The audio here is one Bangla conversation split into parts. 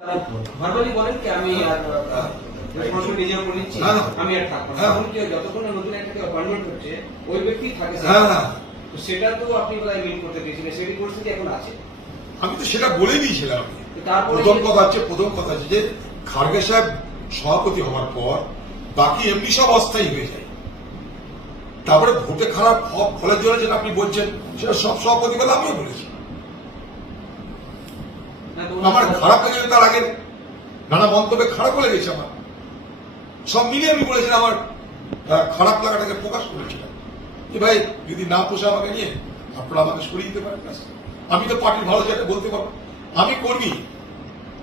ভার্বালি বলেন কি আমি আর হ্যাঁ। আমি আর থাকব না। হ্যাঁ। কি যতক্ষণ নতুন একটা অ্যাপয়েন্টমেন্ট হচ্ছে ওই ব্যক্তি থাকে। হ্যাঁ হ্যাঁ। সেটা তো আপনি বোধহয় করতে পেরেছিলেন সেই পরিস্থিতি এখন আছে? আমি তো সেটা বলে দিয়েছিলাম। তারপরে প্রথম কথা হচ্ছে প্রথম কথা হচ্ছে যে খার্গে সাহেব সভাপতি হওয়ার পর বাকি এমনি সব অস্থায়ী হয়ে যায়। তারপরে ভোটে খারাপ ফলের জন্য যেটা আপনি বলছেন সেটা সব সভাপতি বলে আমিও বলেছি। আমার খারাপ লেগেছে তার আগে নানা মন্তব্যে খারাপ হয়ে গেছে আমার। সব মিলিয়ে আমি বলেছিলাম আমার খারাপ লাগাটাকে প্রকাশ করেছিলাম। যে ভাই, যদি না পোষা আমাকে নিয়ে, আপনারা আমাকে সরিয়ে দিতে পারেন আমি তো পার্টির ভালো জায়গায় বলতে পারব। আমি কর্মী।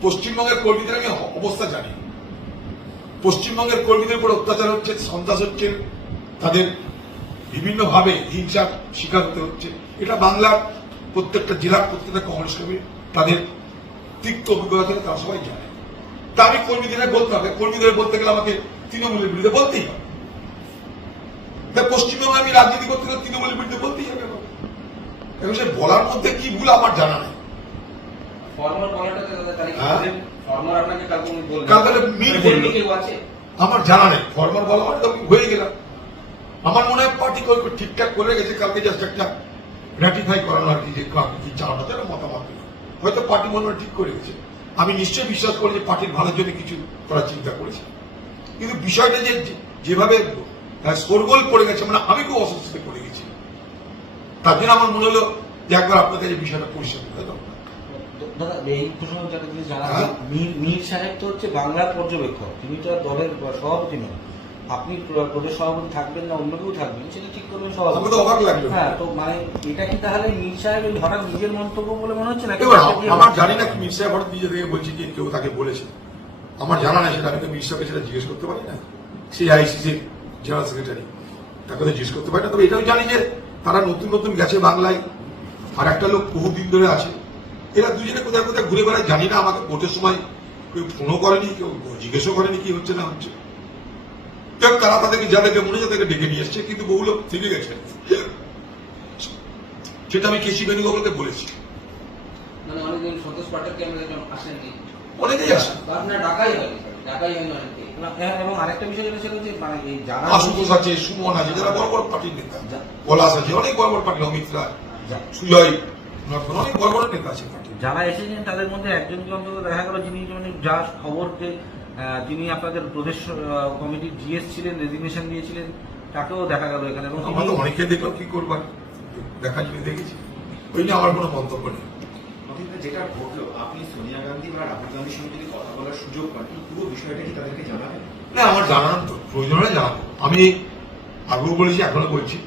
পশ্চিমবঙ্গের কর্মীদের আমি অবস্থা জানি। পশ্চিমবঙ্গের কর্মীদের উপর অত্যাচার হচ্ছে, সন্ত্রাস হচ্ছে, তাদের বিভিন্নভাবে হিংসার শিকার হতে হচ্ছে। এটা বাংলার প্রত্যেকটা জেলার প্রত্যেকটা কংগ্রেস কর্মী তাদের তিক্ত অভিজ্ঞতা থেকে তারা সবাই জানে। তা আমি কর্মীদের বলতে হবে? কর্মীদের বলতে গেলে আমাকে তৃণমূলের বিরুদ্ধে বলতেই হবে। পশ্চিমবঙ্গে আমি রাজনীতি করতে গেলে তৃণমূলের বিরুদ্ধে বলতেই হবে। এবং সে বলার মধ্যে কি ভুল আমার জানা নেই। হ্যাঁ। আমার জানা নেই। ফর্মাল বলা মানে তো হয়ে গেলাম। আমার মনে হয় পার্টি ঠিকঠাক করে গেছে কালকে জাস্ট একটা র্যাটিফাই করানো আর কি যে কাকে কি চালানো মতামত দিল। হয়তো পার্টি মনে ঠিক করে গেছে। আমি নিশ্চয়ই বিশ্বাস করি যে পার্টির ভালোর জন্য কিছু করার চিন্তা করেছে। কিন্তু বিষয়টা যে যেভাবে আহ, শোরগোল পড়ে গেছে মানে আমি খুব অস্বস্তিতে পড়ে গেছি। তার জন্য আমার মনে হলো যে একবার আপনাদের এই বিষয়টা পরিষ্কার করে দাও দাদা এই প্রসঙ্গে জানা হ্যাঁ? মীর সাহেব তো হচ্ছে বাংলার পর্যবেক্ষক তিনি তো দলের সভাপতি নন। আপনি প্রদেশ সভাপতি থাকবেন না অন্য কেউ থাকবেন সেটা ঠিক করবেন সভাপতি অবাক হ্যাঁ তো মানে এটা কি তাহলে মীর সাহেব হঠাৎ নিজের মন্তব্য বলে মনে হচ্ছে এবার আমার জানি না কি মির্জা হঠাৎ নিজে থেকে বলছি যে কেউ তাকে বলেছে। আমার জানা নাই সেটা আমি তো মির্জাকে সেটা জিজ্ঞেস করতে পারি না। জেনারেল সেক্রেটারি তাকে তো জিজ্ঞেস করতে পারি না। তবে এটাও জানি যে তারা নতুন নতুন গেছে বাংলায় আর একটা লোক বহুদিন ধরে আছে। এরা দুজনে কোথায় কোথায় ঘুরে বেড়ায় জানি না। আমাকে ভোটের সময় কেউ ফোনও করেনি কেউ জিজ্ঞেসও করেনি কি হচ্ছে না হচ্ছে। তারা তাদেরকে যাদেরকে মনে হয় ডেকে নিয়ে এসছে। কিন্তু বহু লোক থেকে গেছে। সেটা আমি কেসি বেণুগোপালকে বলেছি। মানে অনেকেই আসে হ্যাঁ, এবং আরেকটা বিষয় যেটা ছিল যে মানে যারা আশুতোষ আছে সুমন আছে যারা বড় বড় পার্টির নেতা। পলাশ আছে অনেক বড় বড় পার্টি অমিত রায় সুজয় অনেক বড় বড় নেতা আছে যারা এসেছেন তাদের মধ্যে একজনকে অন্তত দেখা গেল যিনি মানে যার খবর যে যিনি আপনাদের প্রদেশ কমিটির জিএস ছিলেন রেজিগনেশন দিয়েছিলেন তাকেও দেখা গেল এখানে। এবং অনেকে দেখলাম কি করবার দেখা জিনিস দেখেছি। ওই নিয়ে আমার কোনো মন্তব্য নেই। যেটা ঘটলো আপনি সোনিয়া গান্ধী বা রাহুল গান্ধীর সঙ্গে যদি কথা বলার সুযোগ পান পুরো বিষয়টা কি তাদেরকে জানাবেন? না আমার জানানো তো। প্রয়োজন হলে জানাব আমি আগেও বলেছি এখনও বলছি।